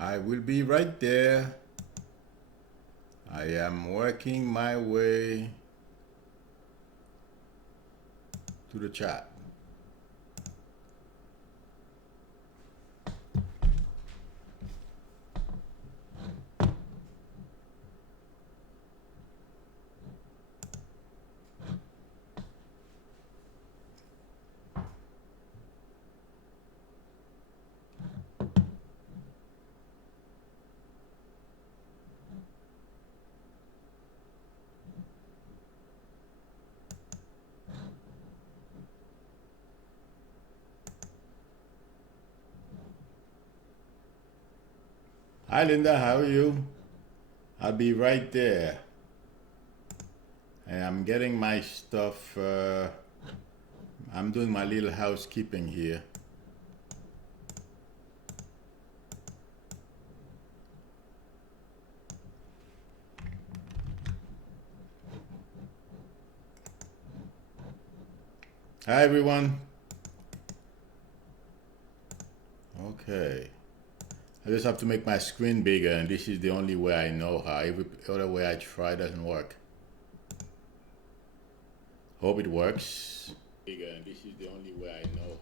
I will be right there. I am working my way to the chat. Hi Linda, how are you? I'll be right there. And I'm getting my stuff. I'm doing my little housekeeping here. Hi everyone. Okay. I just have to make my screen bigger, and this is the only way I know how. Every other way I try doesn't work. Hope it works. Bigger, and this is the only way I know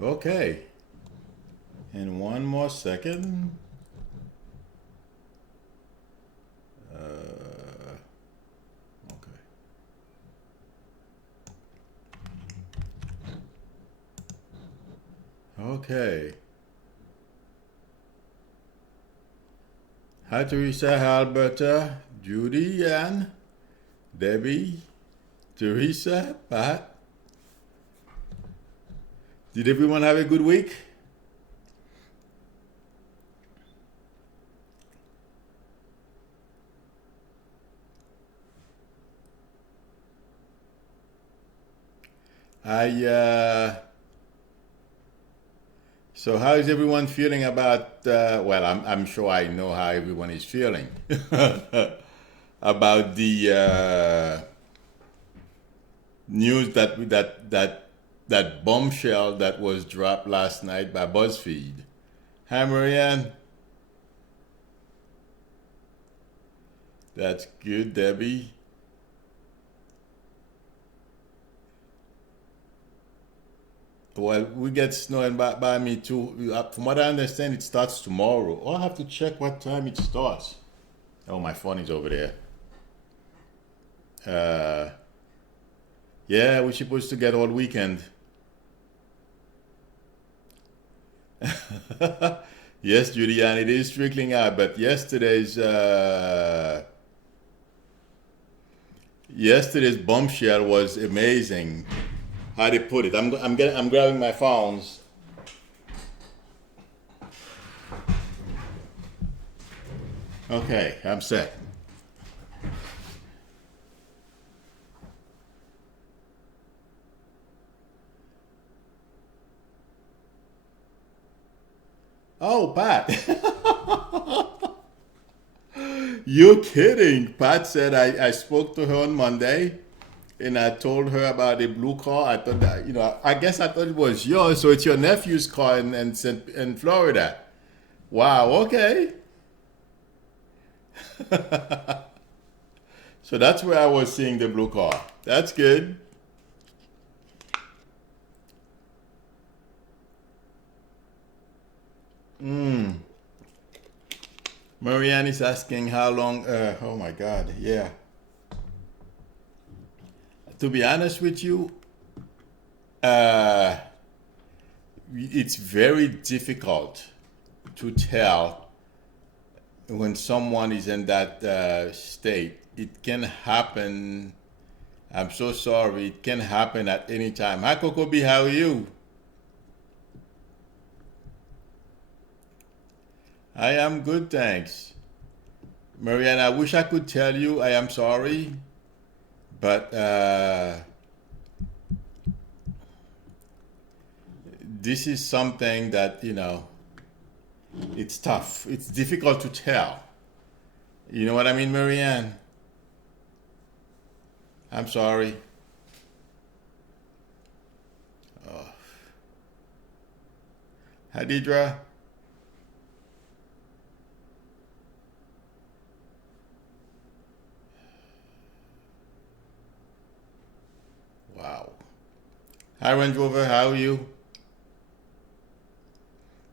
how. Okay. And one more second. Okay. Okay. Hi Teresa, hi Alberta, Judy, Ann, Debbie, Teresa, Pat. Did everyone have a good week? So how is everyone feeling about, well, I'm sure I know how everyone is feeling about the news that bombshell that was dropped last night by BuzzFeed. Hi, Marianne. That's good, Debbie. Well, we get snowing by me too. From what I understand, it starts tomorrow. I'll have to check what time it starts. Oh, my phone is over there. Uh, yeah, we're supposed to get all weekend. Yes, Julianne, it is trickling out. But yesterday's bombshell was amazing. How they put it? I'm grabbing my phones. Okay, I'm set. Oh, Pat. You're kidding. Pat said I spoke to her on Monday and I told her about the blue car. I thought that, I guess I thought it was yours. So it's your nephew's car in Florida. Wow, okay. So that's where I was seeing the blue car. That's good. Marianne is asking how long. Oh my God, yeah. To be honest with you, uh, it's very difficult to tell when someone is in that state. It can happen. I'm so sorry. It can happen at any time. Hi, Coco B. How are you? I am good, thanks. Marianne, I wish I could tell you I am sorry, but this is something that, it's tough. It's difficult to tell. You know what I mean, Marianne? I'm sorry. Hadidra? Hi, Range Rover. How are you?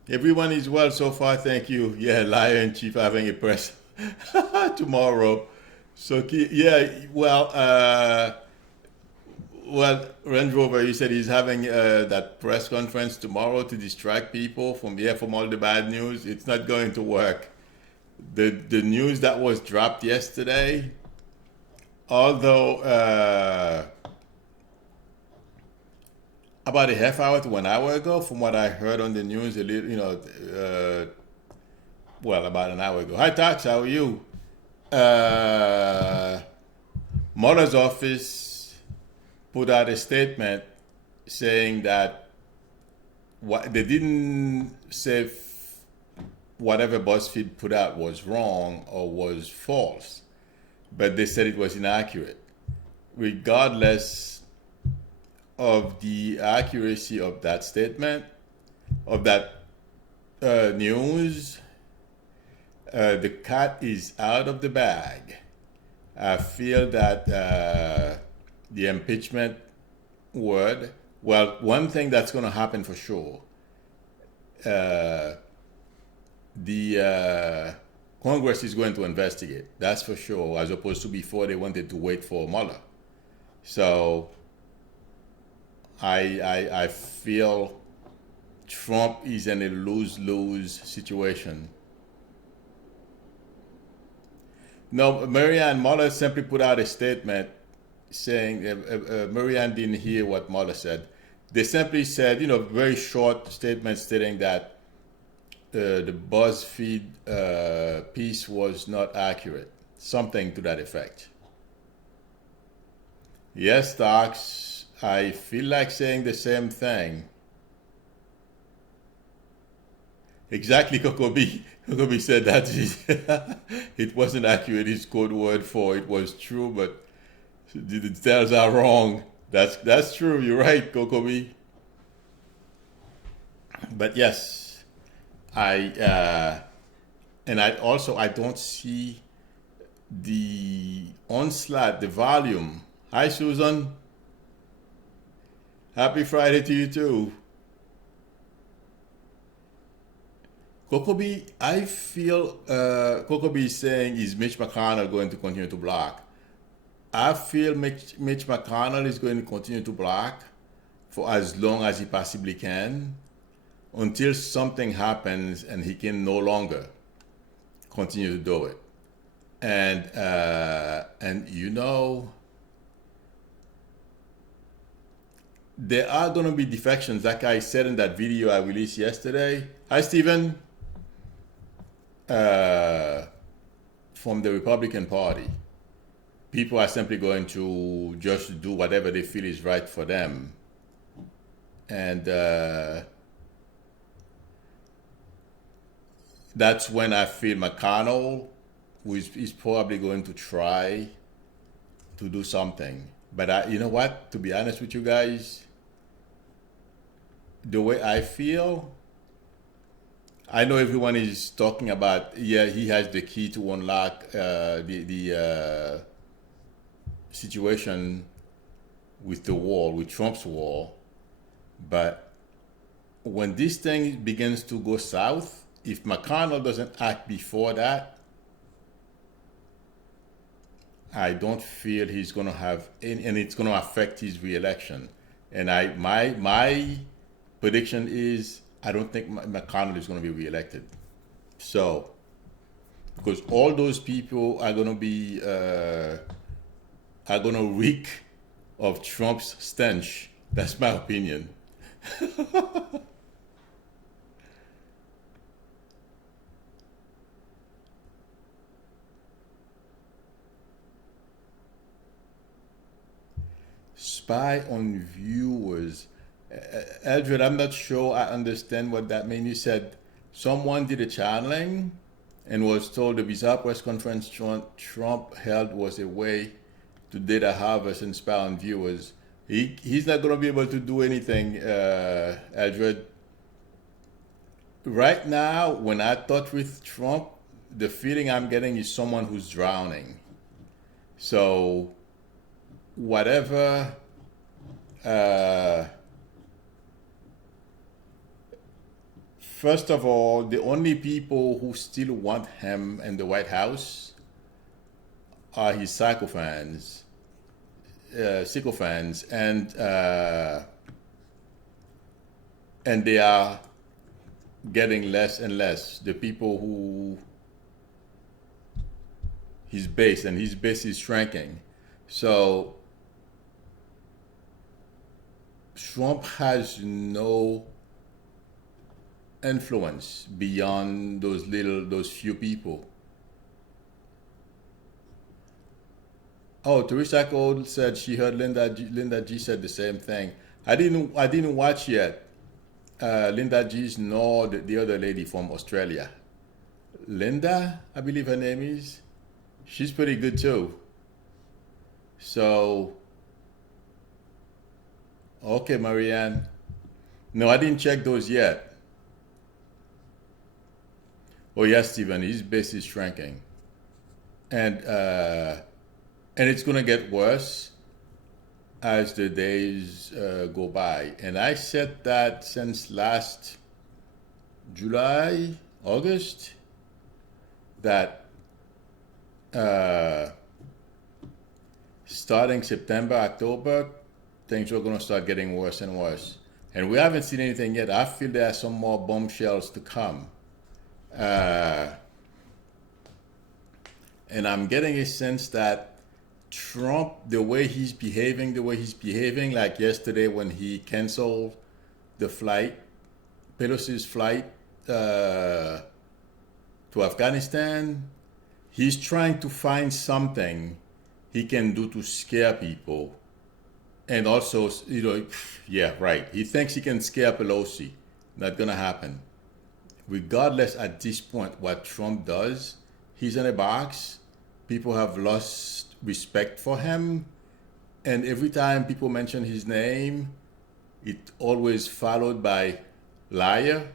Everyone is well so far, thank you. Yeah, Liar in Chief having a press tomorrow. So yeah, well, Range Rover, you said he's having that press conference tomorrow to distract people from all the bad news. It's not going to work. The news that was dropped yesterday, although about a half hour to 1 hour ago, from what I heard on the news, a little, about an hour ago. Hi, Tax, how are you? Uh, Mueller's office put out a statement saying that what they didn't say if whatever BuzzFeed put out was wrong or was false, but they said it was inaccurate. Regardless of the accuracy of that statement, of that news, the cat is out of the bag. I feel that the impeachment word, well, one thing that's going to happen for sure, the Congress is going to investigate. That's for sure, as opposed to before they wanted to wait for Mueller. So I feel Trump is in a lose-lose situation. No, Marianne, Mueller simply put out a statement saying, Marianne didn't hear what Mueller said. They simply said, very short statement stating that the BuzzFeed piece was not accurate, something to that effect. Yes, Docs, I feel like saying the same thing. Exactly, Kokobi. Kokobi said that it wasn't accurate. His code word for it was true, but the details are wrong. That's true. You're right, Kokobi. But yes, I don't see the onslaught, the volume. Hi, Susan. Happy Friday to you too. Kokobi, I feel Kokobi is saying, is Mitch McConnell going to continue to block? I feel Mitch McConnell is going to continue to block for as long as he possibly can until something happens and he can no longer continue to do it. And there are going to be defections, like I said in that video I released yesterday. Hi, Stephen. From the Republican Party. People are simply going to just do whatever they feel is right for them. And that's when I feel McConnell is probably going to try to do something. But you know what? To be honest with you guys, the way I feel, I know everyone is talking about, yeah, he has the key to unlock the situation with the wall, with Trump's wall. But when this thing begins to go south, if McConnell doesn't act before that, I don't feel he's going to have, and it's going to affect his reelection. And my prediction is, I don't think McConnell is going to be reelected. So, because all those people are going to be, are going to reek of Trump's stench. That's my opinion. Spy on viewers. Eldred, I'm not sure I understand what that means. You said someone did a channeling and was told the bizarre press conference Trump held was a way to data harvest and spy on viewers. He's not going to be able to do anything, Eldred. Right now, when I talk with Trump, the feeling I'm getting is someone who's drowning. So, whatever first of all, the only people who still want him in the White House are his sycophants, and they are getting less and less. The people who his base, and his base is shrinking. So Trump has no influence beyond those few people. Oh, Teresa Cole said she heard Linda G said the same thing. I didn't watch yet. Linda G's nor the other lady from Australia. Linda, I believe her name is. She's pretty good too. So, okay, Marianne. No, I didn't check those yet. Oh yes, Stephen, his base is shrinking, and it's gonna get worse as the days go by. And I said that since last July, August, that starting September, October, things are going to start getting worse and worse. And we haven't seen anything yet. I feel there are some more bombshells to come. And I'm getting a sense that Trump, the way he's behaving, like yesterday when he canceled the flight, Pelosi's flight to Afghanistan, he's trying to find something he can do to scare people. And also, yeah, right. He thinks he can scare Pelosi. Not gonna happen. Regardless at this point what Trump does, he's in a box. People have lost respect for him. And every time people mention his name, it always followed by liar.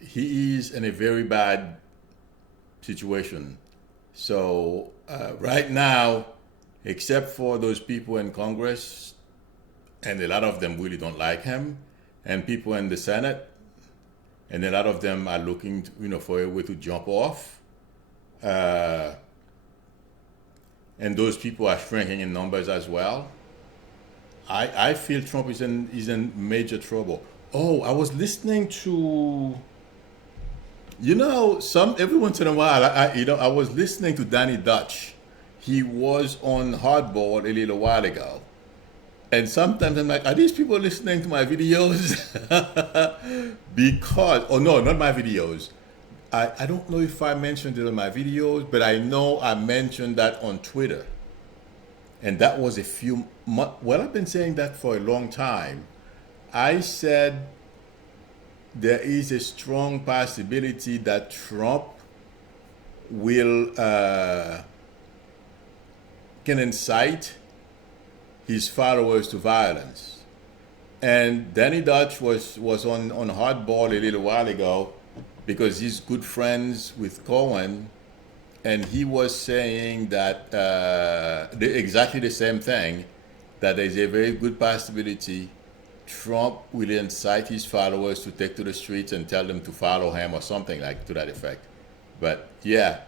He is in a very bad situation. So right now, except for those people in Congress, and a lot of them really don't like him, and people in the Senate, and a lot of them are looking, for a way to jump off. And those people are shrinking in numbers as well. I feel Trump is in major trouble. Oh, I was listening to, every once in a while, I was listening to Danny Dutch. He was on Hardball a little while ago. And sometimes I'm like, are these people listening to my videos? No, not my videos. I don't know if I mentioned it on my videos, but I know I mentioned that on Twitter. And that was a few months. Well, I've been saying that for a long time. I said there is a strong possibility that Trump will can incite his followers to violence. And Danny Dutch was on Hardball a little while ago because he's good friends with Cohen, and he was saying that exactly the same thing, that there's a very good possibility Trump will incite his followers to take to the streets and tell them to follow him or something like to that effect. But yeah,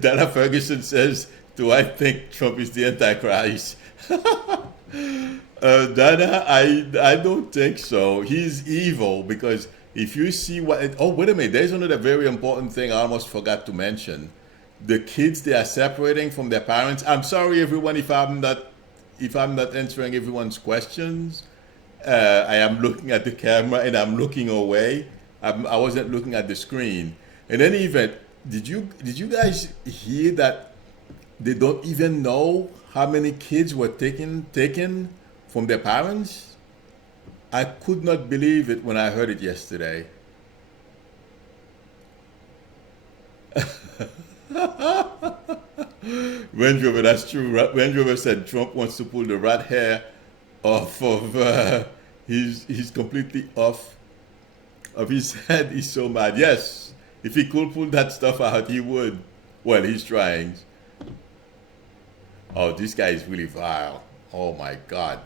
Dana Ferguson says, do I think Trump is the Antichrist? Dana, I don't think so. He's evil because if you see oh, wait a minute, there's another very important thing I almost forgot to mention. The kids they are separating from their parents. I'm sorry, everyone, if I'm not answering everyone's questions. I am looking at the camera and I'm looking away. I wasn't looking at the screen. In any event, did you guys hear that they don't even know how many kids were taken from their parents? I could not believe it when I heard it yesterday. Range Rover, that's true. Range Rover said Trump wants to pull the rat hair off of he's completely off of his head. He's so mad. Yes, if he could pull that stuff out, he would. Well, he's trying. Oh, this guy is really vile. Oh my God.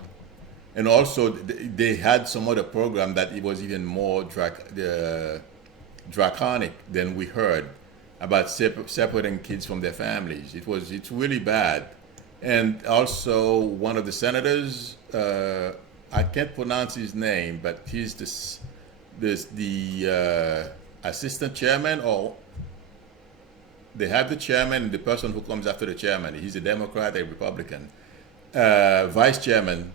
And also, they had some other program that it was even more draconic than we heard about separating kids from their families. It's really bad. And also, one of the senators, I can't pronounce his name, but he's the assistant chairman, or they have the chairman and the person who comes after the chairman. He's a Democrat, a Republican. Vice chairman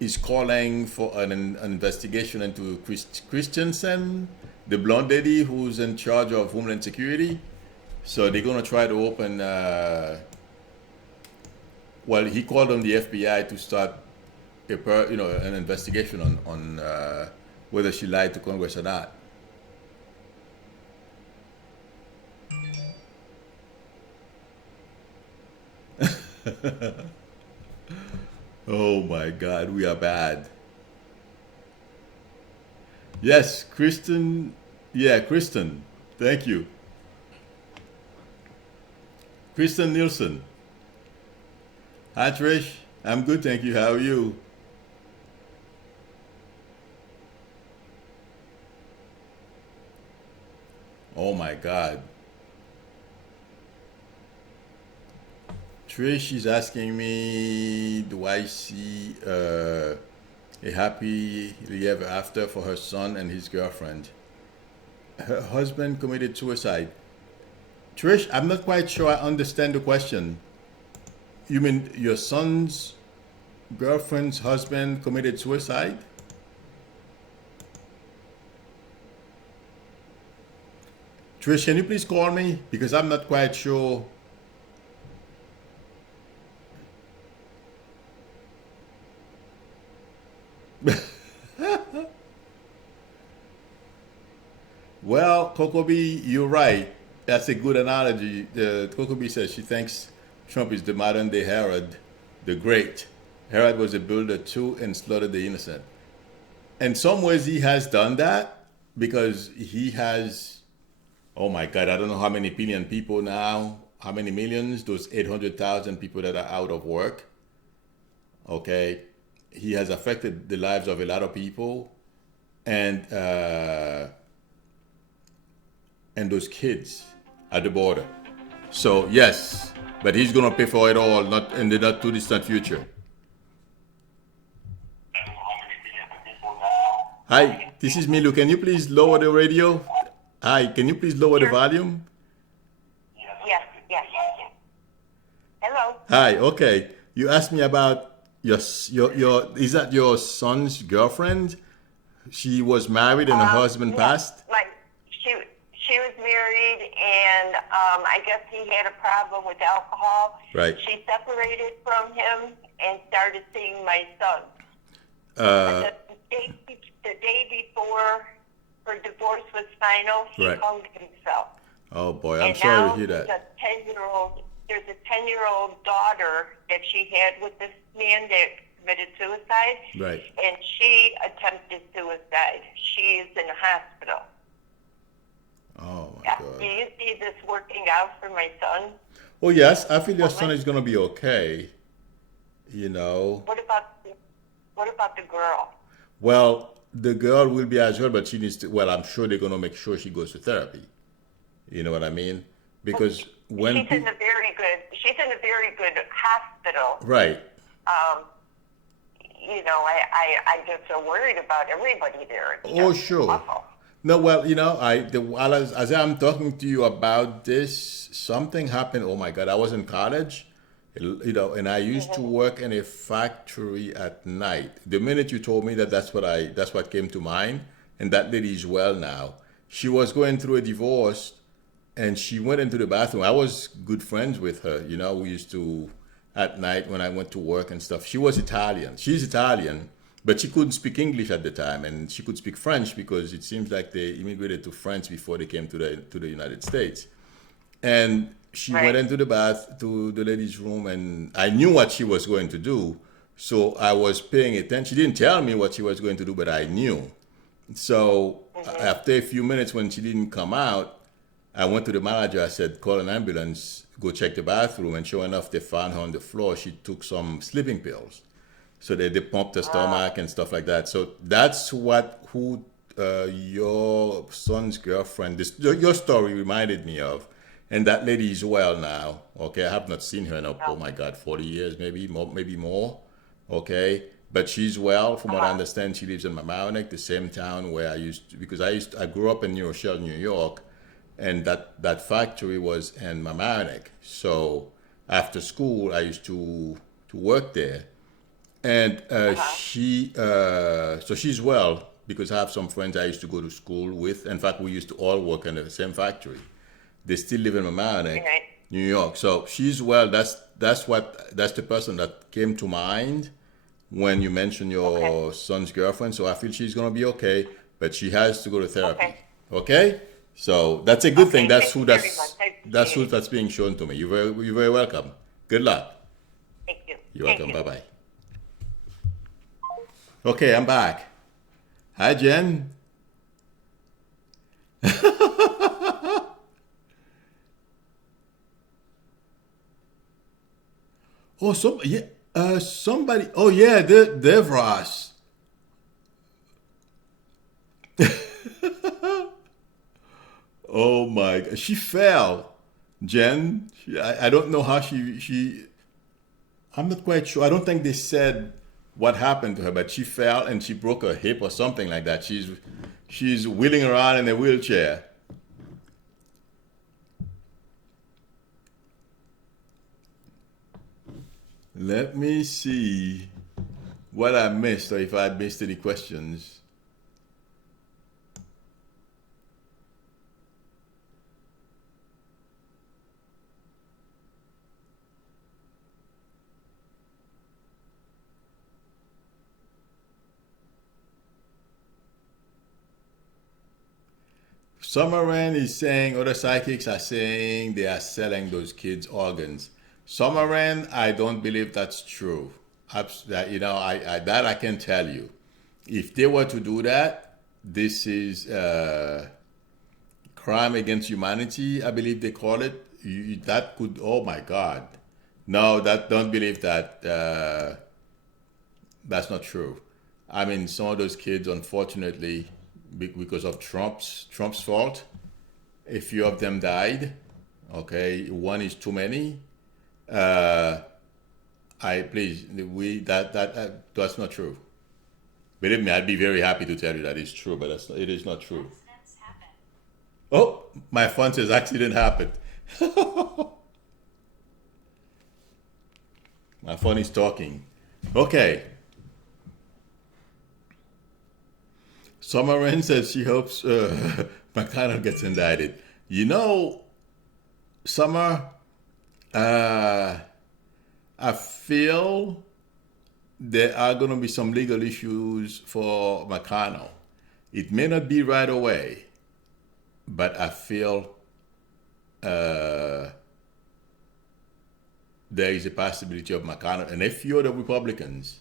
is calling for an investigation into Christensen, the blonde lady who's in charge of Homeland Security. So they're going to try to open, well, he called on the FBI to start an investigation on whether she lied to Congress or not. Oh my God, we are bad. Yes, Kristen. Yeah, Kristen. Thank you. Kristen Nielsen. Hi, Trish. I'm good, thank you. How are you? Oh my God. Trish is asking me, do I see a happily ever after for her son and his girlfriend? Her husband committed suicide. Trish, I'm not quite sure I understand the question. You mean your son's girlfriend's husband committed suicide? Trish, can you please call me? Because I'm not quite sure. Well, Kokobi, you're right. That's a good analogy. Kokobi says she thinks Trump is the modern day Herod the Great. Herod was a builder too and slaughtered the innocent. In some ways, he has done that because he has, oh my God, I don't know how many billion people now, how many millions, those 800,000 people that are out of work. Okay. He has affected the lives of a lot of people. And those kids at the border. So yes, but he's gonna pay for it all, not in the not too distant future. Hi, this is Milou. Can you please lower the radio? Hi, can you please lower the Sure. volume? Yes, yes. Hello. Hi, okay. You asked me about your is that your son's girlfriend? She was married and her husband Yeah, passed? like she was married, and I guess he had a problem with alcohol. Right. She separated from him and started seeing my son. Uh, The day before her divorce was final, he Right. hung himself. oh boy, I'm And sorry now to hear that. there's a 10-year-old daughter that she had with this man that committed suicide. Right. And she attempted suicide. She is in a hospital. Oh my Do God. you see this working out for my son? Oh yes, I feel your son is gonna be okay. You know. What about the girl? Well, the girl will be as well, but she needs to. Well, I'm sure they're gonna make sure she goes to therapy. You know what I mean? Because when She's in a very good hospital. right, I just so worried about everybody there. It's oh just sure. awful. No, well, while as I'm talking to you about this, something happened. Oh my God, I was in college, and I used to work in a factory at night. The minute you told me that, that's what came to mind. And that lady is well now. She was going through a divorce, and she went into the bathroom. I was good friends with her. We used to at night when I went to work and stuff. She was Italian. She's Italian, but she couldn't speak English at the time, and she could speak French because it seems like they immigrated to France before they came to the United States. And she went Right. into the ladies' room, and I knew what she was going to do, so I was paying attention. She didn't tell me what she was going to do, but I knew. So after a few minutes, when she didn't come out, I went to the manager. I said, "Call an ambulance, go check the bathroom." And sure enough, they found her on the floor. She took some sleeping pills. So they pump the stomach and stuff like that. So that's what who your son's girlfriend. Your story reminded me of, and that lady is well now. Okay, I have not seen her in oh Oh, my God, 40 years maybe more, maybe more. Okay, but she's well. From what I uh-huh. understand, she lives in Mamaroneck, the same town where I used to, because I grew up in New Rochelle, New York, and that factory was in Mamaroneck. So after school, I used to work there, and Uh-huh. so she's well because I have some friends I used to go to school with. In fact, we used to all work in the same factory. They still live in Mamaroneck, Okay. New York. So she's well. That's the person that came to mind when you mentioned Okay. your son's girlfriend. So I feel she's gonna be okay, but she has to go to Okay. therapy. Okay, so that's a good thing. Okay. Thank you very much. I That's appreciate who it. that's being shown to me. You're very welcome. Good luck. Thank you. You're Thank welcome. you. Bye bye. Okay, I'm back. Hi, Jen. Oh, somebody. Oh, yeah, Devros. Oh my God, she fell. Jen, I don't know how she. I'm not quite sure. I don't think they said what happened to her, but she fell and she broke her hip or something like that. She's wheeling around in a wheelchair. Let me see what I missed or if I missed any questions. Summerand is saying other psychics are saying they are selling those kids organs. Summerand, I don't believe that's true. That I can tell you. If they were to do that, this is crime against humanity. I believe they call it. That could. Oh my God. No, that don't believe that. That's not true. I mean, some of those kids, unfortunately, because of Trump's fault, a few of them died. Okay, one is too many. Uh, I please we that's not true. Believe me, I'd be very happy to tell you that it's true, but it is not true. Oh, my phone says accident happened. My phone is talking. Okay, Summer Rain says she hopes McConnell gets indicted. You know, Summer, uh, I feel there are going to be some legal issues for McConnell. It may not be right away, but I feel uh, there is a possibility of McConnell. And a few other Republicans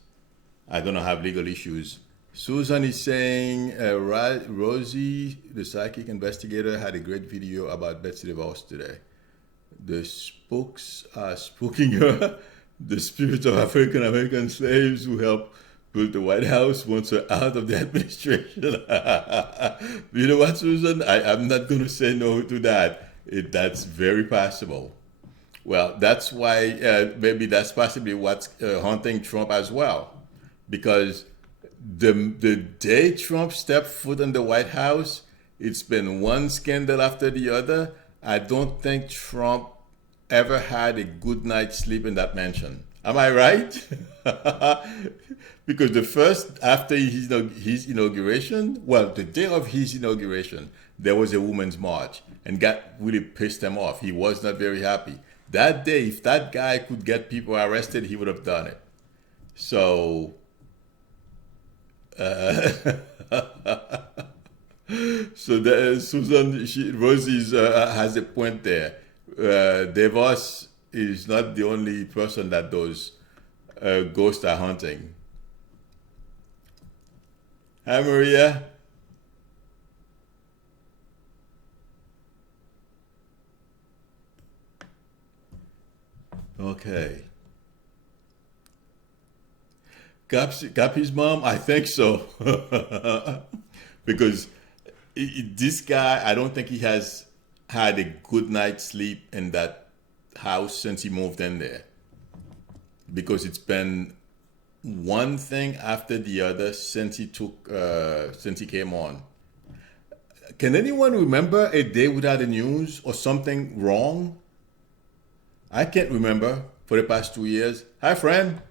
are going to have legal issues. Susan is saying Rosie, the psychic investigator, had a great video about Betsy DeVos today. The spooks are spooking her. The spirits of African American slaves who helped build the White House wants her out of the administration. You know what, Susan? I'm not going to say no to that. That's very possible. Well, that's why maybe that's possibly what's haunting Trump as well. Because the day Trump stepped foot in the White House, it's been one scandal after the other. I don't think Trump ever had a good night's sleep in that mansion. Am I right? Because the first, after his inauguration, well, the day of his inauguration, there was a women's march and got really pissed him off. He was not very happy. That day, if that guy could get people arrested, he would have done it. So, Susan, Rosie's has a point there. DeVos is not the only person that those ghosts are hunting. Hi, Maria. Okay. Cappy's mom? I think so. Because this guy, I don't think he has had a good night's sleep in that house since he moved in there. Because it's been one thing after the other since he came on. Can anyone remember a day without the news or something wrong? I can't remember for the past 2 years. Hi, friend.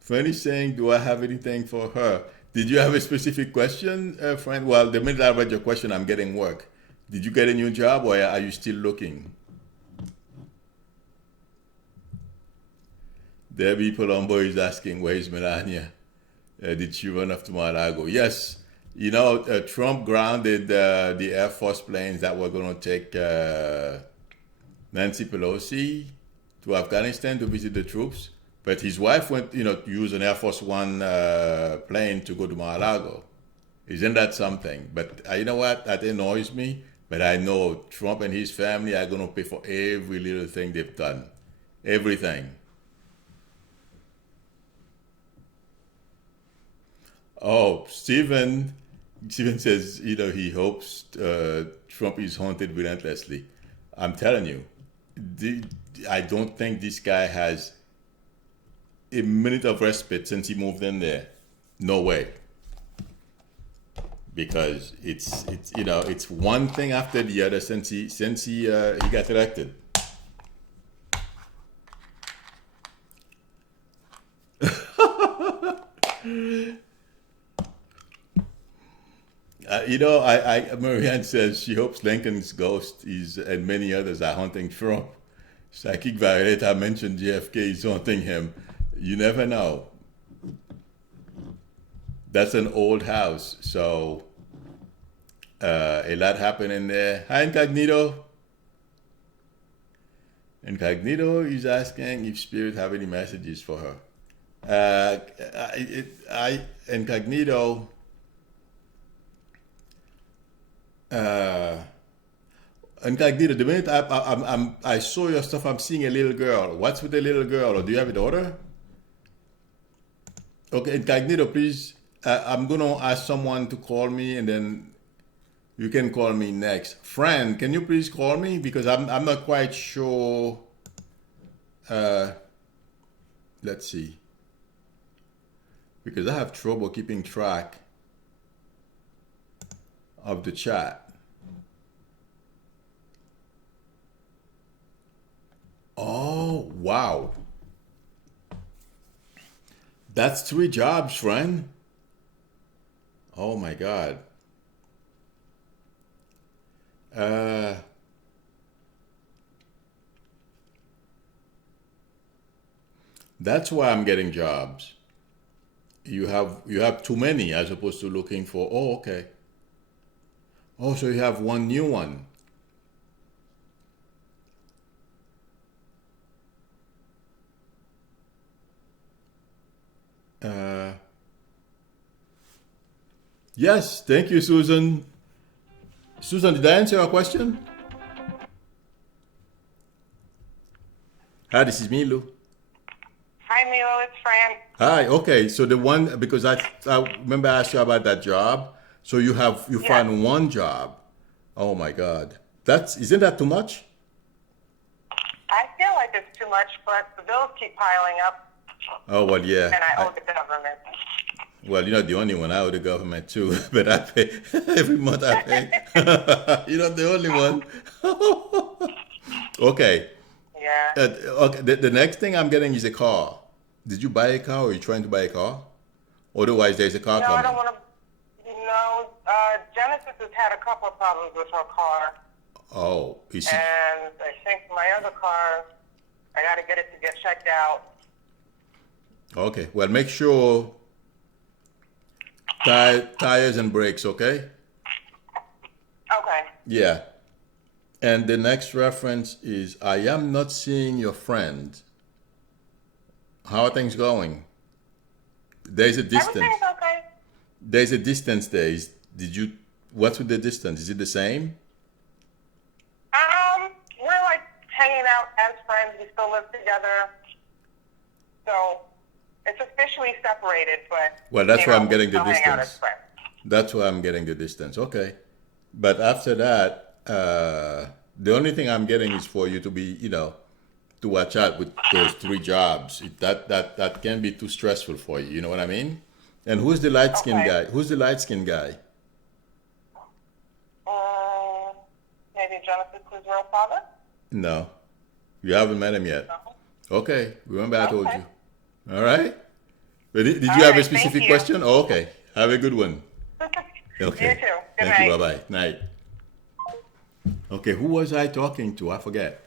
Fanny's saying, do I have anything for her? Did you have a specific question, friend? Well, the minute I read your question, I'm getting work. Did you get a new job or are you still looking? Debbie Palumbo is asking, where is Melania? Did she run off to Mar-a-Lago? Yes. You know, Trump grounded the Air Force planes that were going to take Nancy Pelosi to Afghanistan to visit the troops. But his wife went, to use an Air Force One plane to go to Mar-a-Lago. Isn't that something? But you know what? That annoys me. But I know Trump and his family are going to pay for every little thing they've done. Everything. Oh, Stephen says, he hopes Trump is haunted relentlessly. I'm telling you, I don't think this guy has a minute of respite since he moved in there. No way. Because it's one thing after the other since he got elected. Marianne says she hopes Lincoln's ghost and many others are haunting Trump. Psychic Violeta mentioned JFK is haunting him. You never know. That's an old house, so a lot happened in there. Hi, Incognito. Incognito is asking if Spirit have any messages for her. Incognito. Incognito, the minute I saw your stuff, I'm seeing a little girl. What's with the little girl? Or do you have a daughter? Okay, Incognito, please. I'm going to ask someone to call me and then you can call me next. Friend, can you please call me? Because I'm not quite sure. Let's see. Because I have trouble keeping track of the chat. Oh, wow. That's 3 jobs, friend. Oh my God. That's why I'm getting jobs. You have too many as opposed to looking for. Oh, okay. Oh, so you have one new one. Yes, thank you, Susan. Susan, did I answer your question? Hi, this is Milou. Hi, Milou. It's Fran. Hi, okay. So the one, because I remember I asked you about that job. So you found one job. Oh my God. Isn't that too much? I feel like it's too much, but the bills keep piling up. Oh, well, yeah. And I owe the government. Well, you're not the only one. I owe the government too, but I pay every month. I pay. You're not the only one. Okay. Yeah. Okay. The next thing I'm getting is a car. Did you buy a car, or are you trying to buy a car? Otherwise, there's a car coming. No, I don't want to. No, Genesis has had a couple of problems with her car. Oh, is she? And I think my other car, I got to get it to get checked out. Okay. Well, make sure tires and brakes. Okay. Okay. Yeah. And the next reference is, I am not seeing your friend. How are things going? There's a distance. Everything's okay. There's a distance there. What's with the distance? Is it the same? We're like hanging out as friends. We still live together. So it's officially separated, but Well, that's why I'm getting we the still hang out as distance. friends. That's why I'm getting the distance. Okay. But after that, the only thing I'm getting is for you to be, to watch out with those three jobs. That can be too stressful for you. You know what I mean? And who's the light skinned Okay. guy? Who's the light skinned guy? Maybe Genesis' real father? No, you haven't met him yet. No. Okay. Remember I told Okay. you. All right. But did All you have a right, thank specific you. question? Oh, okay. Have a good one. Okay. You too. Good Thank you. night. Bye bye. Night. Okay. Who was I talking to? I forget.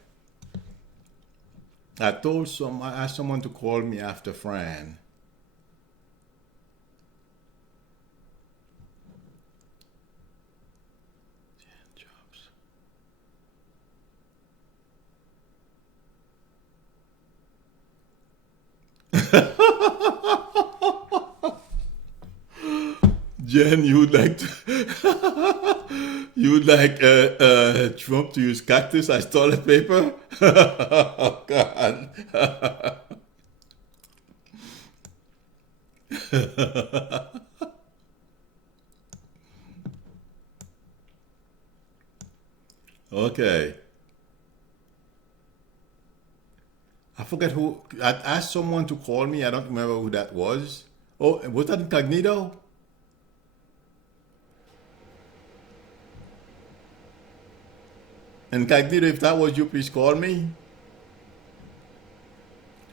I asked someone to call me after Fran. Jobs. Jen, you would like you would like Trump to use cactus as toilet paper? Oh God. Okay. I forget who. I asked someone to call me. I don't remember who that was. Oh, was that incognito? Incognito, if that was you, please call me.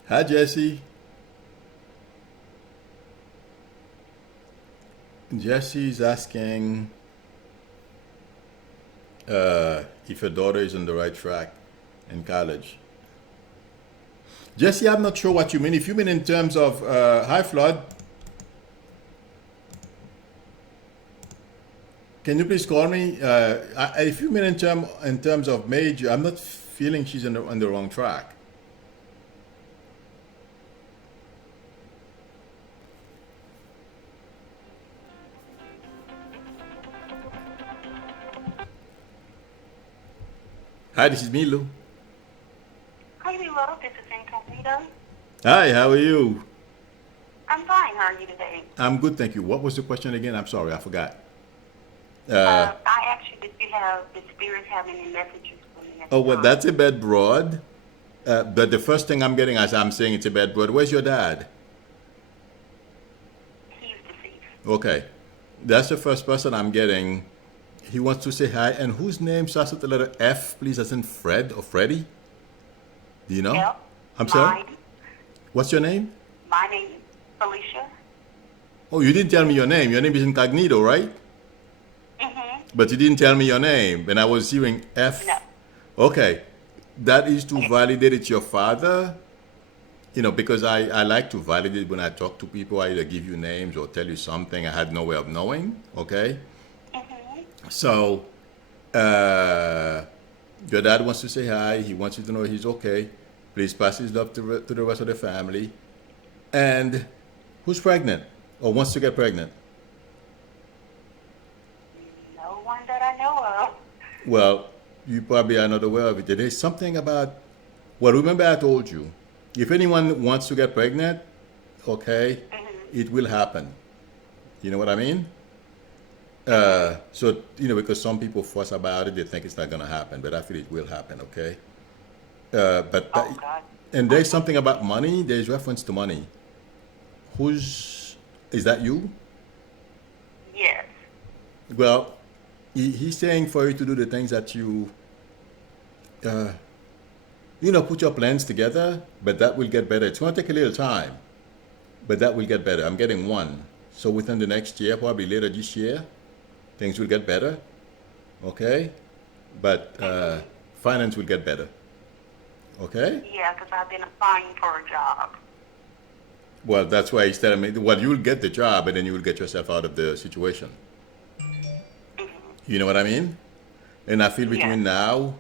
Hi, Jesse. Jesse's asking if her daughter is on the right track in college. Jesse, I'm not sure what you mean. If you mean in terms of high flood, can you please call me? If you mean in terms of major, I'm not feeling she's on the wrong track. Hi, this is Milou. Hi, Milou. This is Incognito. Hi, how are you? I'm fine. How are you today? I'm good, thank you. What was the question again? I'm sorry, I forgot. I asked you, did Spirit have any messages for me at Oh, the well, time? that's a bed broad. But the first thing I'm getting as I'm saying it's a bed broad. Where's your dad? He's deceased. Okay. That's the first person I'm getting. He wants to say hi. And whose name starts with the letter F, please, as in Fred or Freddie? Do you know? Yep. I'm sorry? Mine. What's your name? My name is Felicia. Oh, you didn't tell me your name. Your name is Incognito, right? Mm-hmm. But you didn't tell me your name. And I was hearing F. No. Okay. That is to validate it's your father. Because I like to validate when I talk to people. I either give you names or tell you something I had no way of knowing. Okay? Mm-hmm. So, your dad wants to say hi. He wants you to know he's okay. Please pass his love to the rest of the family. And who's pregnant or wants to get pregnant? No one that I know of. Well, you probably are not aware of it. There's something about, well, remember I told you, if anyone wants to get pregnant, okay, Mm-hmm. it will happen. You know what I mean? So, because some people fuss about it, they think it's not going to happen, but I feel it will happen, okay? Oh, God. And there's something about money, there's reference to money. Is that you? Yes. Well, he's saying for you to do the things that put your plans together, but that will get better. It's going to take a little time, but that will get better. I'm getting one. So within the next year, probably later this year, things will get better. Okay? But finance will get better. Okay? Yeah, because I've been applying for a job. Well, that's why he's telling me, well, you'll get the job, and then you will get yourself out of the situation. Mm-hmm. You know what I mean? And I feel between Yeah. now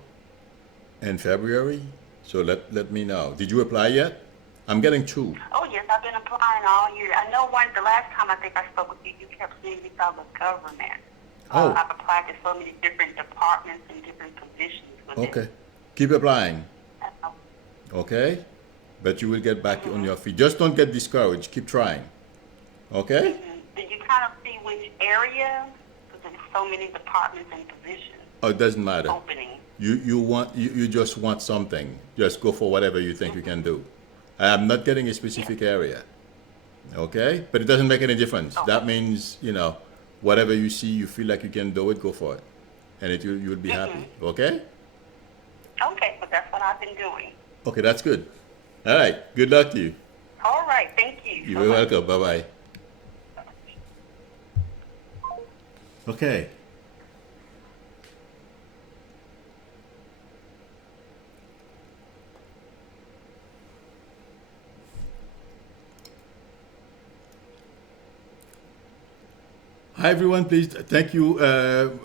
and February. So let me know. Did you apply yet? I'm getting two. Oh, yes, I've been applying all year. I know the last time I think I spoke with you, you kept saying you thought was government. Oh. I've applied to so many different departments and different positions with it. Okay. Keep applying. That's all. Okay? But you will get back on your feet. Just don't get discouraged. Keep trying. Okay? Did you kind of see which area? Because there's so many departments and positions Oh, it doesn't matter. opening. You just want something. Just go for whatever you think you can do. I'm not getting a specific area. Okay? But it doesn't make any difference. Okay. That means, whatever you see, you feel like you can do it, go for it. And you'll be happy. Okay? Okay, but that's what I've been doing. Okay, that's good. All right. Good luck to you. All right, thank you. You're welcome. Bye bye. Okay. Hi everyone, please thank you,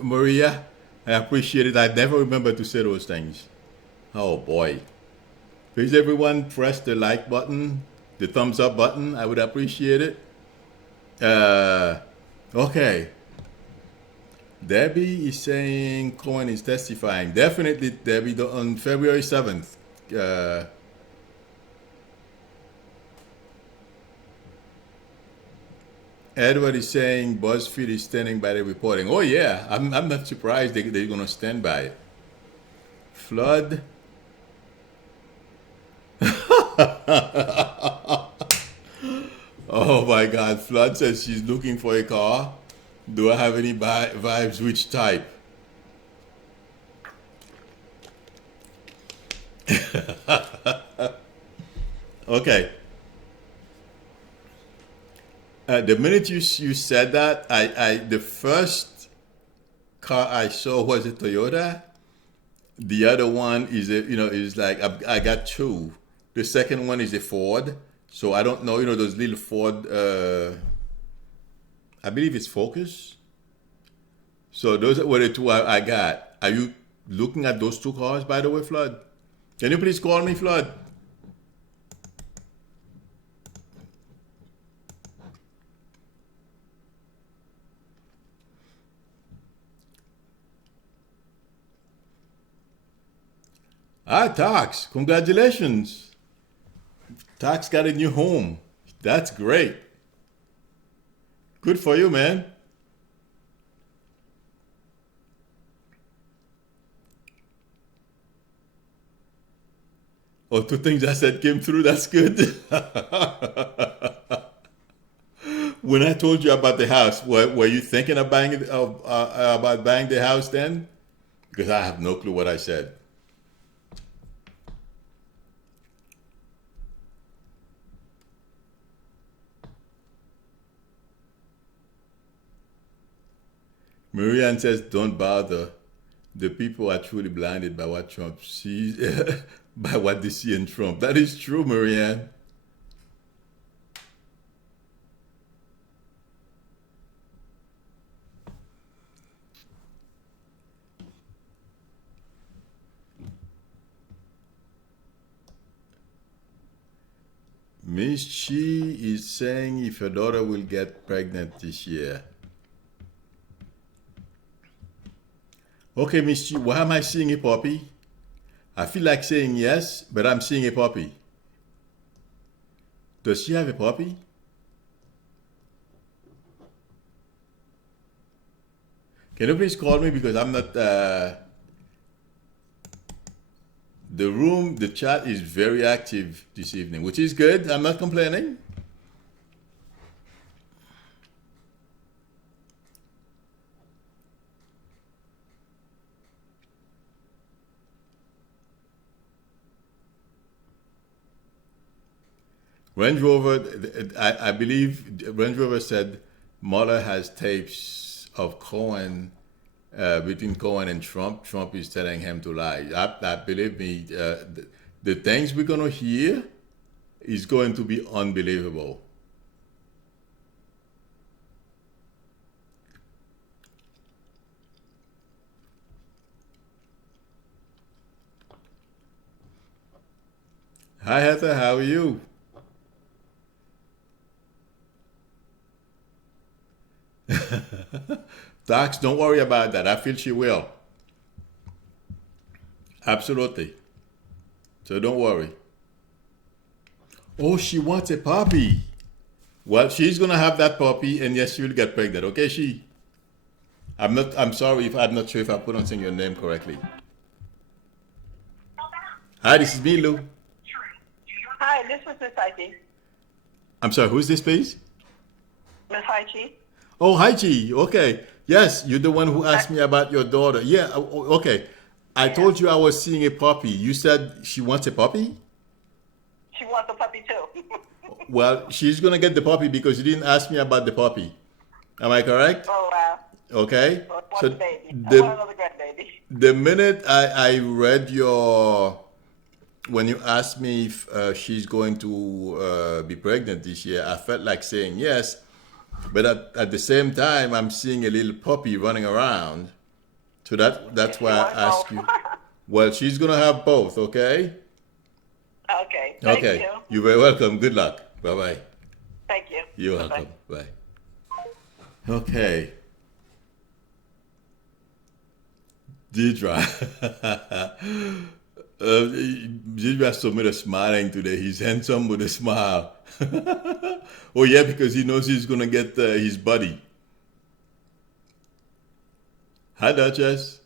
Maria. I appreciate it. I never remember to say those things. Oh boy. Please everyone press the like button, the thumbs up button. I would appreciate it. Okay. Debbie is saying Cohen is testifying. Definitely, Debbie, on February 7th. Edward is saying BuzzFeed is standing by the reporting. Oh yeah, I'm not surprised they're going to stand by it. Flood. Oh my God, Flood says she's looking for a car. Do I have any vibes? Which type? Okay. The minute you said that, the first car I saw was a Toyota. The other one is like I got two. The second one is a Ford. So I don't know, those little Ford. I believe it's Focus. So those were the two I got. Are you looking at those two cars, by the way, Flood? Can you please call me, Flood? Tax, congratulations. Tax got a new home. That's great. Good for you, man. Oh, two things I said came through. That's good. When I told you about the house, were you thinking of about buying the house then? Because I have no clue what I said. Marianne says, "Don't bother. The people are truly blinded by what Trump sees, by what they see in Trump." That is true, Marianne. Miss Chi is saying if her daughter will get pregnant this year. Okay, Miss Chi, why am I seeing a puppy? I feel like saying yes, but I'm seeing a puppy. Does she have a puppy? Can you please call me because I'm not. The chat is very active this evening, which is good. I'm not complaining. Range Rover, I believe Range Rover said Mueller has tapes of Cohen, between Cohen and Trump. Trump is telling him to lie. I believe me, the things we're going to hear is going to be unbelievable. Hi, Heather, how are you? Dax, don't worry about that. I feel she will. Absolutely. So don't worry. Oh, she wants a puppy. Well, she's gonna have that puppy, and yes, she will get pregnant. Okay, she. I'm not. I'm sorry if I'm not sure if I'm pronouncing your name correctly. Hi, this is Milou. Hi, this is Miss Heidi. I'm sorry. Who's this, please? Miss Heidi. Oh, hi, G. Okay. Yes, you're the one who asked me about your daughter. Yeah. Okay. I told you I was seeing a puppy. You said she wants a puppy. She wants a puppy too. Well, she's gonna get the puppy because you didn't ask me about the puppy. Am I correct? Oh wow. Okay. I want So a baby. I the want another grandbaby. the minute I read your when you asked me if she's going to be pregnant this year, I felt like saying yes, but at the same time, I'm seeing a little puppy running around. So that's She why wants I asked you. Well, she's gonna have both. Okay. Okay. Thank Okay. you. You're very welcome. Good luck. Bye bye. Thank you. You're Bye-bye. welcome. Bye. Okay. Deidre. Deidre submitted smiling today. He's handsome with a smile. Oh yeah, because he knows he's gonna get his buddy. Hi, Duchess.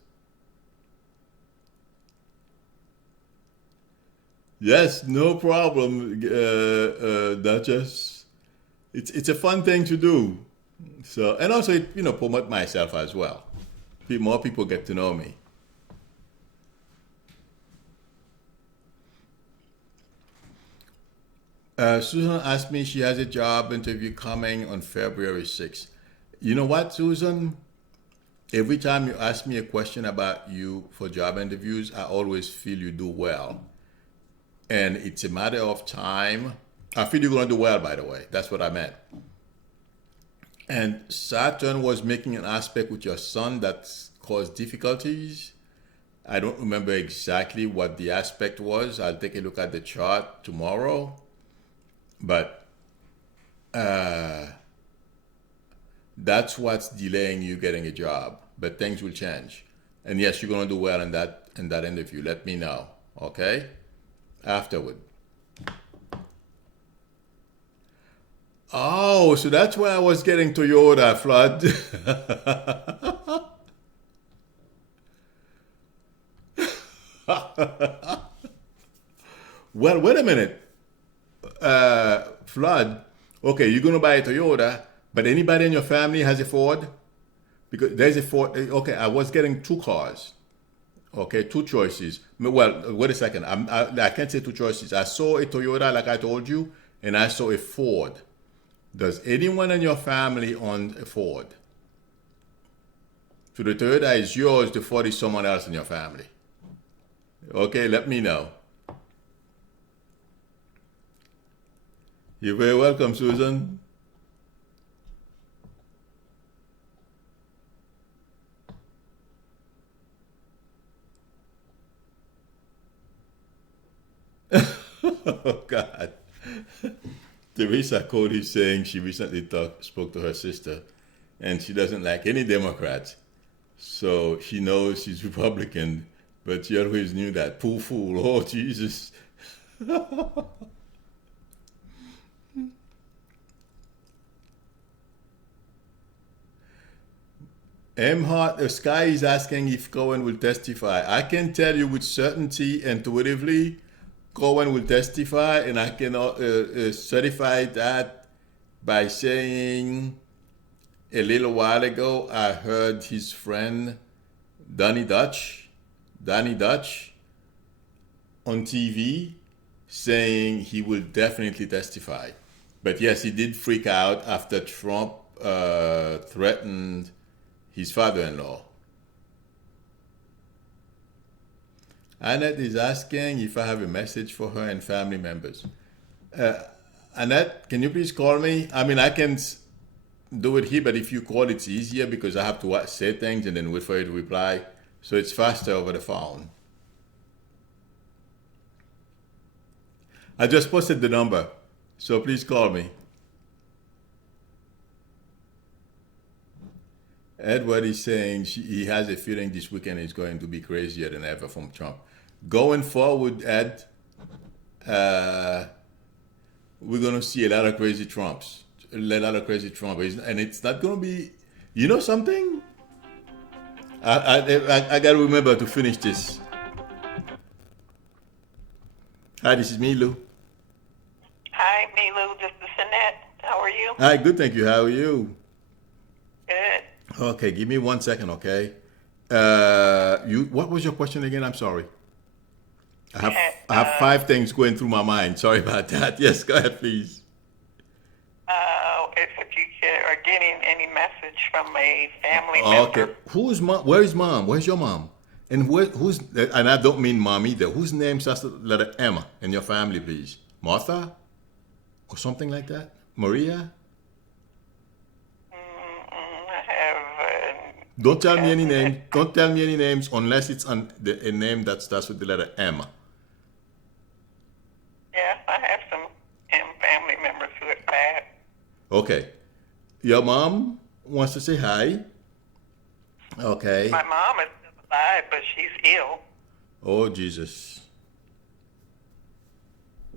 Yes, no problem, Duchess. It's a fun thing to do. So and also it, promote myself as well. More people get to know me. Susan asked me she has a job interview coming on February 6th. You know what, Susan? Every time you ask me a question about you for job interviews, I always feel you do well. And it's a matter of time. I feel you're going to do well, by the way. That's what I meant. And Saturn was making an aspect with your son that caused difficulties. I don't remember exactly what the aspect was. I'll take a look at the chart tomorrow. But that's what's delaying you getting a job. But things will change. And yes, you're going to do well in that interview. Let me know, okay? Afterward. Oh, so that's why I was getting Toyota flood. Well, wait a minute. Flood. Okay, you're gonna buy a Toyota, but anybody in your family has a Ford? Because there's a Ford. Okay, I was getting two cars. Okay, two choices. Well, wait a second. I can't say two choices. I saw a Toyota, like I told you, and I saw a Ford. Does anyone in your family own a Ford? So the Toyota is yours, the Ford is someone else in your family. Okay, let me know. You're very welcome, Susan. Oh, God. Teresa Cody is saying she recently spoke to her sister, and she doesn't like any Democrats. So she knows she's Republican, but she always knew that. Pooh fool. Oh, Jesus. M. Hart, the Sky is asking if Cohen will testify. I can tell you with certainty, intuitively, Cohen will testify, and I can certify that by saying a little while ago I heard his friend Danny Dutch, on TV saying he will definitely testify. But yes, he did freak out after Trump threatened his father-in-law. Annette is asking if I have a message for her and family members. Annette, can you please call me? I mean, I can do it here, but if you call, it's easier because I have to say things and then wait for you to reply. So it's faster over the phone. I just posted the number, so please call me. Edward is saying he has a feeling this weekend is going to be crazier than ever from Trump. Going forward, Ed, we're gonna see a lot of crazy Trumps, a lot of crazy Trump, and it's not gonna be. You know something? I gotta remember to finish this. Hi, this is Milou. Hi, Milou. This is Annette. How are you? Hi, good, thank you. How are you? Good. Okay, give me 1 second, okay? You. What was your question again? I'm sorry. Okay. I have five things going through my mind. Sorry about that. Yes, go ahead, please. If you are getting any message from a family Okay. member, Who's mom? Where is mom? Where's your mom? And who's? And I don't mean mom either. Whose name starts with the letter M in your family, please? Martha, or something like that? Maria? I have. Don't tell me any name. Don't tell me any names unless it's a name that starts with the letter M. Yeah, I have some family members who are bad. Okay. Your mom wants to say hi. Okay. My mom is still alive, but she's ill. Oh, Jesus.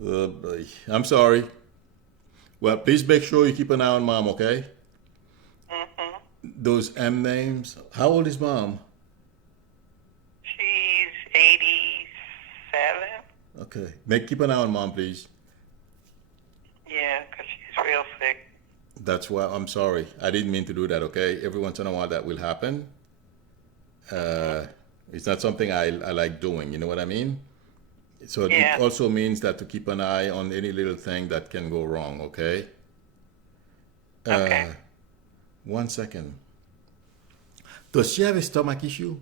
Oh, boy. I'm sorry. Well, please make sure you keep an eye on mom, okay? Hmm. Those M names. How old is mom? She's 87. Okay. Keep an eye on mom, please. Yeah, because she's real sick. That's why I'm sorry. I didn't mean to do that, okay? Every once in a while that will happen. It's not something I like doing, you know what I mean? So it Yeah. also means that to keep an eye on any little thing that can go wrong, okay? Okay. 1 second. Does she have a stomach issue?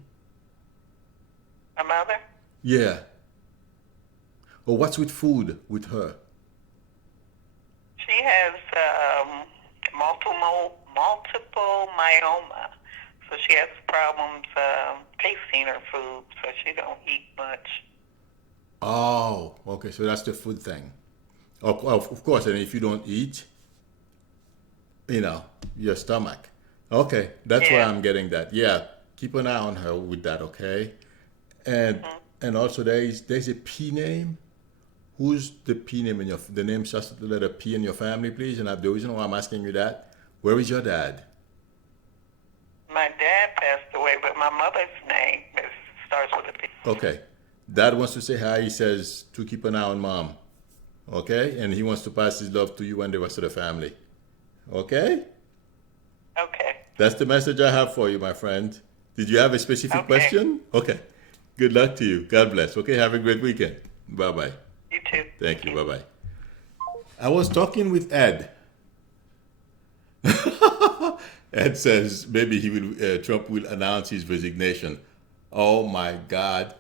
My mother? Yeah. Or what's with food with her? She has multiple myoma. So she has problems tasting her food, so she don't eat much. Oh, okay. So that's the food thing. Of course, and if you don't eat, your stomach. Okay, that's why Yeah. I'm getting that. Yeah, keep an eye on her with that, okay? And Hmm. and also there's a P name. Who's the P name in the name starts with the letter P in your family, please? And the reason why I'm asking you that, where is your dad? My dad passed away, but my mother's name starts with a P. Okay. Dad wants to say hi. He says to keep an eye on mom. Okay? And he wants to pass his love to you and the rest of the family. Okay? Okay. That's the message I have for you, my friend. Did you have a specific Okay. question? Okay. Good luck to you. God bless. Okay, have a great weekend. Bye bye. You too. Thank you. Bye bye. I was talking with Ed. Ed says maybe Trump will announce his resignation. Oh my God.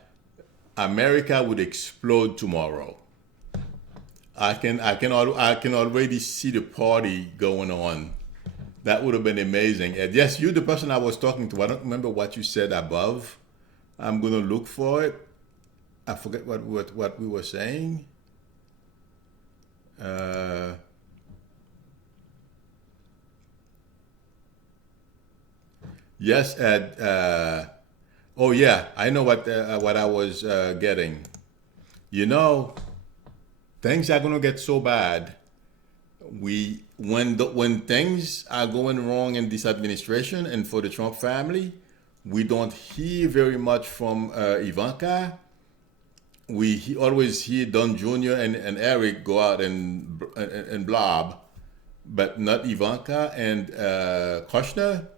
America would explode tomorrow. I can already see the party going on. That would have been amazing. And yes, you're the person I was talking to. I don't remember what you said above. I'm gonna look for it. I forget what we were saying. Uh, yes, Ed. Oh yeah, I know what I was getting. You know, things are gonna get so bad. When things are going wrong in this administration and for the Trump family, we don't hear very much from Ivanka. Always hear Don Jr. and Eric go out and blob, but not Ivanka and Kushner.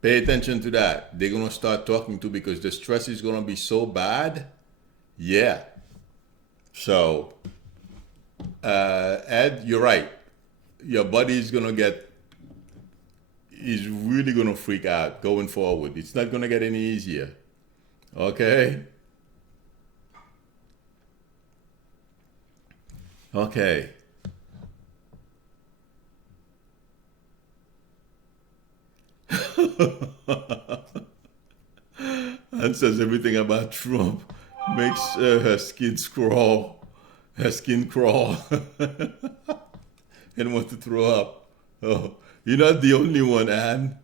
Pay attention to that. They're gonna start talking to because the stress is gonna be so bad. Yeah. So, Ed, you're right. Your body is really gonna freak out going forward. It's not gonna get any easier. Okay? Okay. And says everything about Trump makes her skin crawl. Her skin crawl and want to throw up. Oh, you're not the only one, Anne.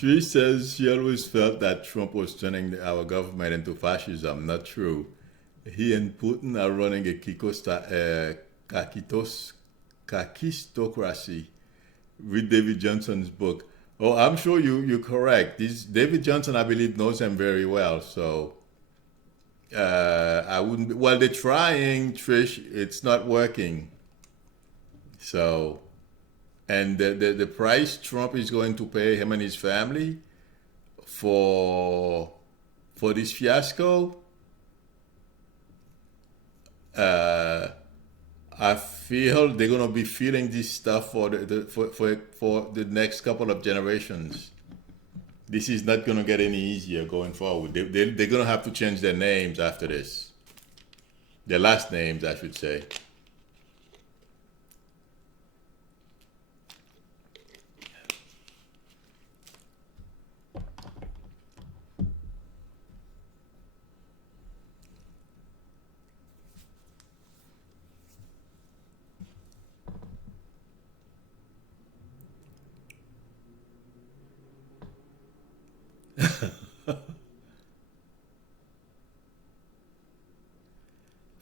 Trish says she always felt that Trump was turning our government into fascism. Not true. He and Putin are running a kakistocracy. Read David Johnson's book. Oh, I'm sure you're correct. This David Johnson, I believe, knows him very well. So I wouldn't. Well, they're trying, Trish. It's not working. So, and the price Trump is going to pay him and his family for this fiasco, I feel they're gonna be feeling this stuff for for the next couple of generations. This is not gonna get any easier going forward. They're gonna have to change their names after this. Their last names, I should say.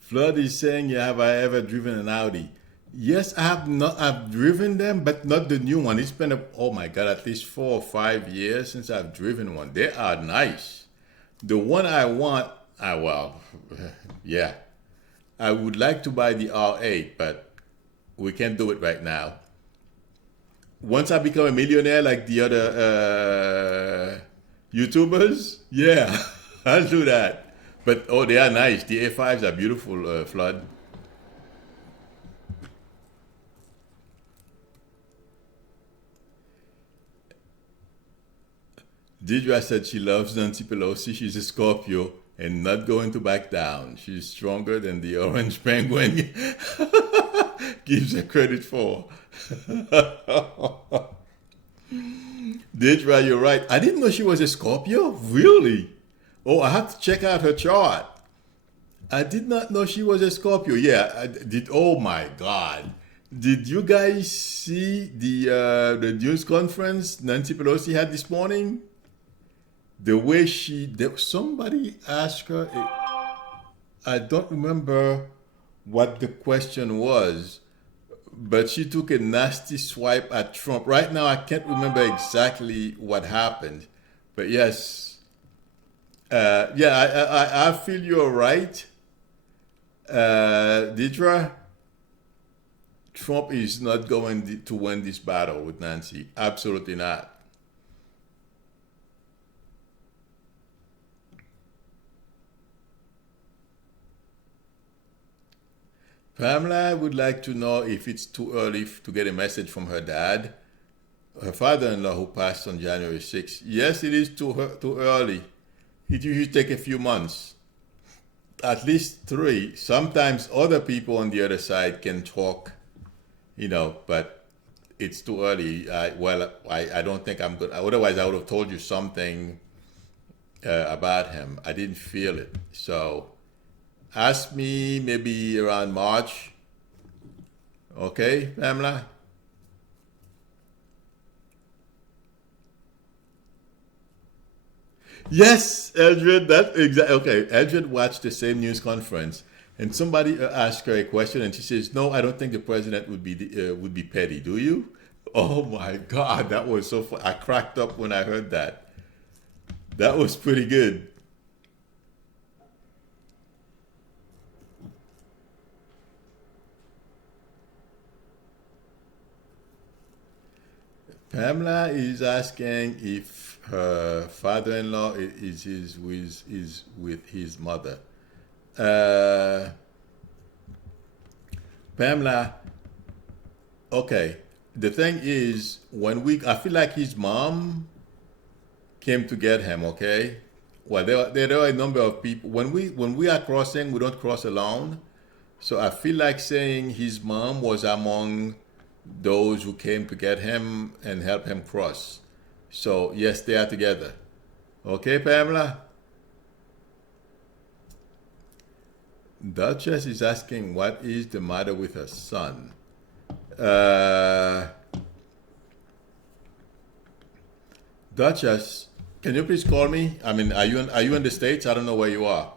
Flood is saying, yeah, have I ever driven an Audi? Yes, I have not. I've driven them, but not the new one. It's been, oh my God, at least 4 or 5 years since I've driven one. They are nice. The one I want, well, yeah. I would like to buy the R8, but we can't do it right now. Once I become a millionaire like the other YouTubers, yeah, I'll do that. But oh, they are nice. The A5s are beautiful, Flood. Deidre said she loves Nancy Pelosi. She's a Scorpio and not going to back down. She's stronger than the orange penguin gives her credit for. Deidre, you're right. I didn't know she was a Scorpio. Really? Oh, I have to check out her chart. I did not know she was a Scorpio. Yeah, I did. Oh my God. Did you guys see the news conference Nancy Pelosi had this morning? The way somebody asked her, I don't remember what the question was, but she took a nasty swipe at Trump. Right now, I can't remember exactly what happened, but yes, yeah, I feel you're right, Deidre. Trump is not going to win this battle with Nancy. Absolutely not. Pamela would like to know if it's too early to get a message from her dad, her father-in-law who passed on January 6th. Yes, it is too early. It usually takes a few months, at least 3. Sometimes other people on the other side can talk, but it's too early. I don't think I'm good. Otherwise, I would have told you something about him. I didn't feel it. So ask me maybe around March. Okay, Pamela? Yes, Eldred, okay. Eldred watched the same news conference, and somebody asked her a question, and she says, "No, I don't think the president would be petty. Do you?" Oh my God, that was so fun. I cracked up when I heard that. That was pretty good. Pamela is asking if her father-in-law is with his mother. Uh, Pamela, okay. The thing is, I feel like his mom came to get him. Okay. Well, there are a number of people. When we are crossing, we don't cross alone. So I feel like saying his mom was among those who came to get him and help him cross. So yes, they are together. Okay, Pamela? Duchess is asking what is the matter with her son. Duchess, can you please call me? I mean, are you in the States? I don't know where you are.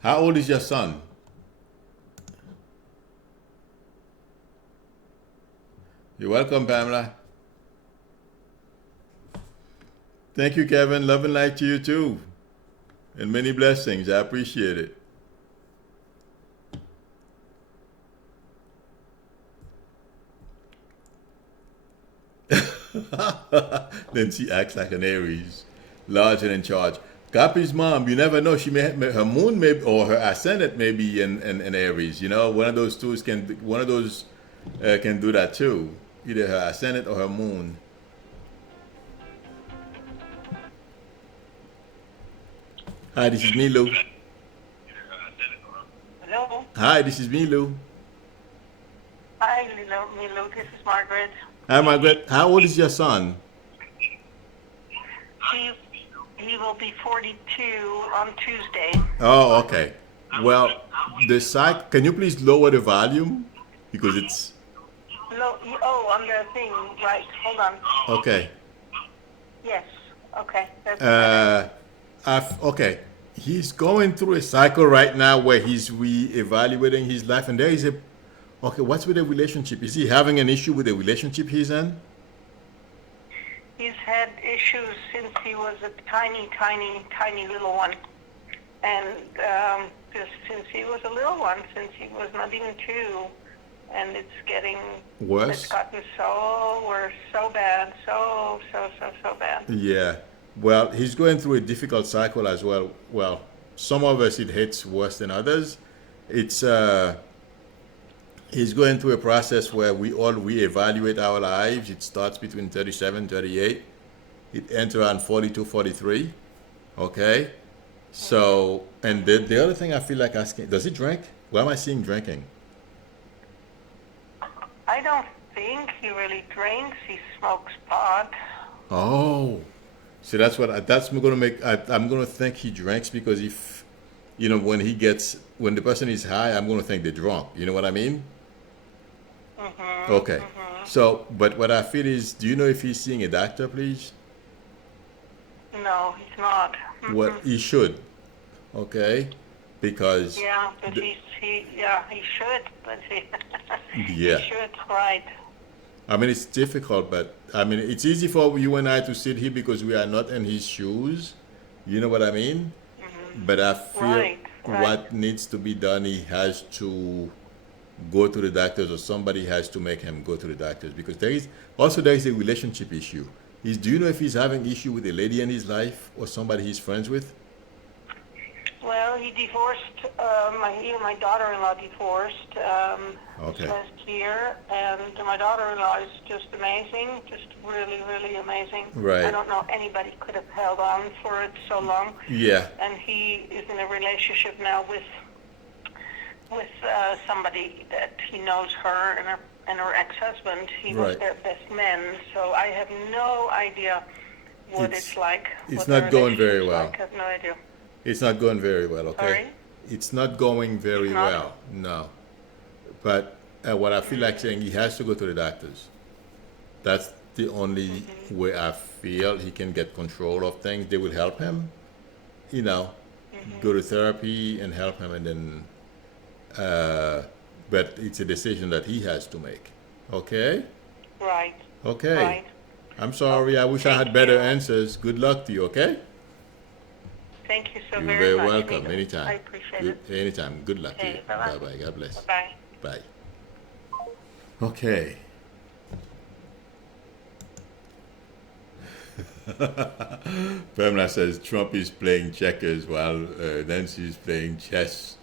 How old is your son? You're welcome, Pamela. Thank you, Kevin. Love and light to you too. And many blessings. I appreciate it. Then she acts like an Aries, large and in charge. Copy's mom, you never know. She her moon may or her ascendant may be in Aries. You know, one of those two can do that too. Either her ascendant or her moon. Hi, this is Milou. Hello. Hi, this is Milou. Hi, Milou. This is Margaret. Hi, Margaret. How old is your son? He he will be 42 on Tuesday. Oh, okay. Well, can you please lower the volume? Because it's, On the thing, right? Hold on. okay. Yes. Okay. That's better. Okay. He's going through a cycle right now where he's re-evaluating his life, and there is okay, what's with the relationship? Is he having an issue with the relationship he's in? He's had issues since he was a tiny little one, and just since he was a little one, since he was not even 2, and it's getting Worse? It's gotten so worse, so bad, so bad. Yeah. Well, he's going through a difficult cycle as well. Well, some of us it hits worse than others. It's he's going through a process where we all reevaluate our lives. It starts between 37, 38. It ends around 42, 43. Okay? So, and the other thing I feel like asking, does he drink? Why am I seeing drinking? I don't think he really drinks. He smokes pot. Oh. So that's gonna make, I'm gonna think he drinks because if, when the person is high, I'm gonna think they're drunk. You know what I mean? Mm-hmm. Okay. Mm-hmm. So, but what I feel is, do you know if he's seeing a doctor, please? No, he's not. What he should, okay? Because Yeah, but he should, but yeah, he should, right? I mean it's difficult, but I mean it's easy for you and I to sit here because we are not in his shoes. You know what I mean? But I feel Right. what needs to be done, he has to go to the doctors, or somebody has to make him go to the doctors, because there is a relationship issue. Do you know if he's having issue with a lady in his life or somebody he's friends with? Well, he divorced. My daughter-in-law divorced Okay. last year, and my daughter-in-law is just amazing, just really, really amazing. Right. I don't know anybody could have held on for it so long. Yeah. And he is in a relationship now with somebody that he knows her and her ex-husband. He was Right. their best man, so I have no idea what it's like. It's what their not going very relationship's well. like. I have no idea. It's not going very well, okay? Sorry? It's not going very It's not? well, no. But what I feel like saying, he has to go to the doctors. That's the only way I feel he can get control of things. They will help him, go to therapy and help him, and then, but it's a decision that he has to make, okay? Right. Okay. Right. I'm sorry, I wish I had Thank better you. answers. Good luck to you, okay? Thank you so You're very very much. welcome. Nina. Anytime. I appreciate it. Anytime. Good luck to Okay, you. bye-bye. Bye-bye. God bless. Bye-bye. Bye. Okay. Pamela says Trump is playing checkers while Nancy's playing chess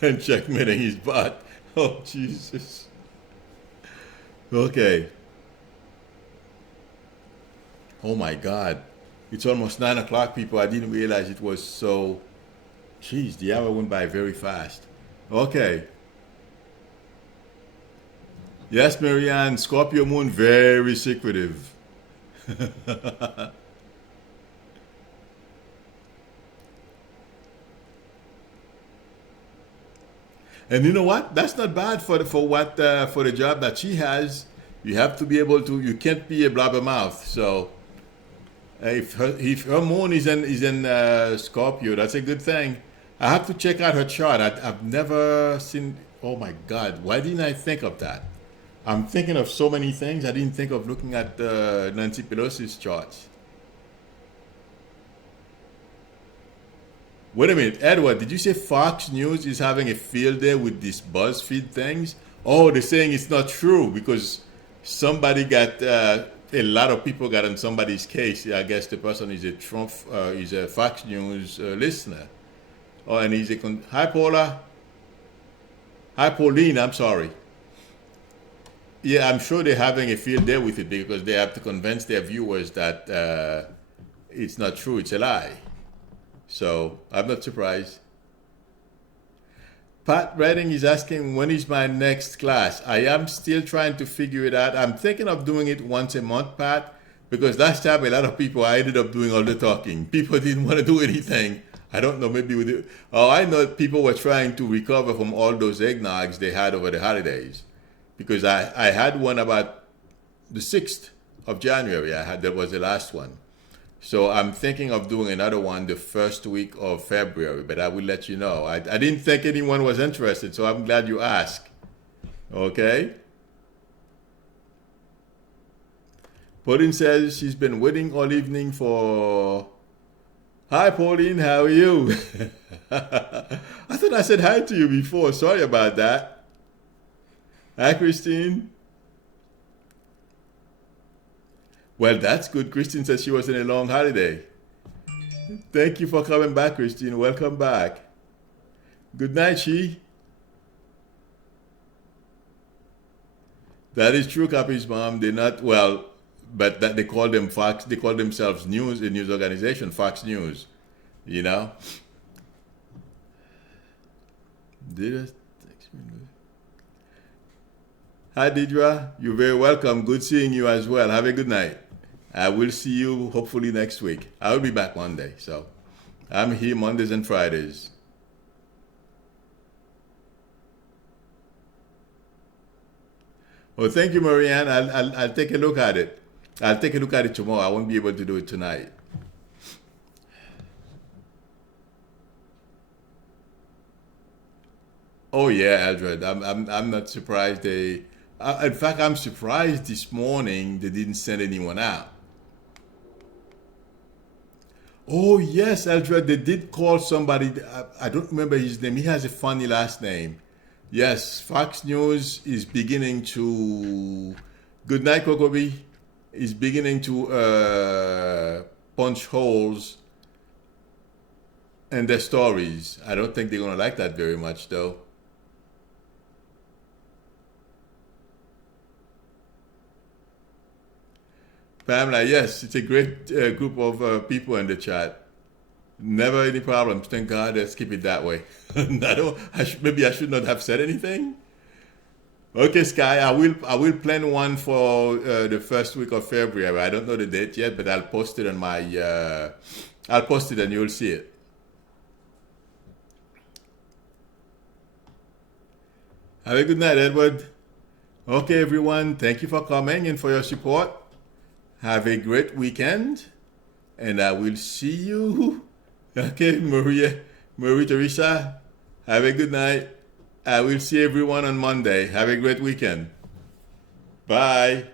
and checkmating his bot. Oh, Jesus. Okay. Oh, my God. It's almost 9 o'clock, people. I didn't realize it was so... Jeez, the hour went by very fast. Okay. Yes, Marianne, Scorpio moon, very secretive. And you know what? That's not bad for the job that she has. You have to be able to. You can't be a blabbermouth. So If her moon is in Scorpio, that's a good thing. I have to check out her chart. I've never seen. Oh my God! Why didn't I think of that? I'm thinking of so many things. I didn't think of looking at Nancy Pelosi's charts. Wait a minute, Edward. Did you say Fox News is having a field day with these BuzzFeed things? Oh, they're saying it's not true because somebody got a lot of people got on somebody's case. I guess the person is a Trump, is a Fox News listener. Oh, and he's a hi Paula, hi Pauline. I'm sorry. Yeah, I'm sure they're having a field day with it because they have to convince their viewers that it's not true. It's a lie. So I'm not surprised. Pat Redding is asking, when is my next class? I am still trying to figure it out. I'm thinking of doing it once a month, Pat, because last time a lot of people, I ended up doing all the talking. People didn't want to do anything. I don't know, maybe with it. Oh, I know people were trying to recover from all those eggnogs they had over the holidays. Because I had one about the 6th of January. That was the last one. So I'm thinking of doing another one the first week of February, but I will let you know. I didn't think anyone was interested, so I'm glad you asked. Okay? Pauline says she's been waiting all evening for... Hi, Pauline, how are you? I thought I said hi to you before. Sorry about that. Hi, Christine. Well, that's good. Christine said she was in a long holiday. Thank you for coming back, Christine. Welcome back. Good night, She. That is true, Cappy's mom. They're not, well, but that they call them Fox. They call themselves a news organization, Fox News. You know? Hi, Deidre. You're very welcome. Good seeing you as well. Have a good night. I will see you hopefully next week. I will be back Monday. So I'm here Mondays and Fridays. Well, thank you, Marianne. I'll take a look at it. I'll take a look at it tomorrow. I won't be able to do it tonight. Oh yeah, Eldred. I'm not surprised they. In fact, I'm surprised this morning they didn't send anyone out. Oh yes, Eldred. They did call somebody. I don't remember his name. He has a funny last name. Yes, Fox News is beginning to. Good night, Kokobi. Is beginning to punch holes in their stories. I don't think they're gonna like that very much, though. Pamela, yes, it's a great group of people in the chat. Never any problems. Thank God. Let's keep it that way. Maybe I should not have said anything. Okay, Sky. I will plan one for the first week of February. I don't know the date yet, but I'll post it on my. I'll post it and you'll see it. Have a good night, Edward. Okay, everyone. Thank you for coming and for your support. Have a great weekend, and I will see you. Okay, Marie Teresa, have a good night. I will see everyone on Monday. Have a great weekend. Bye.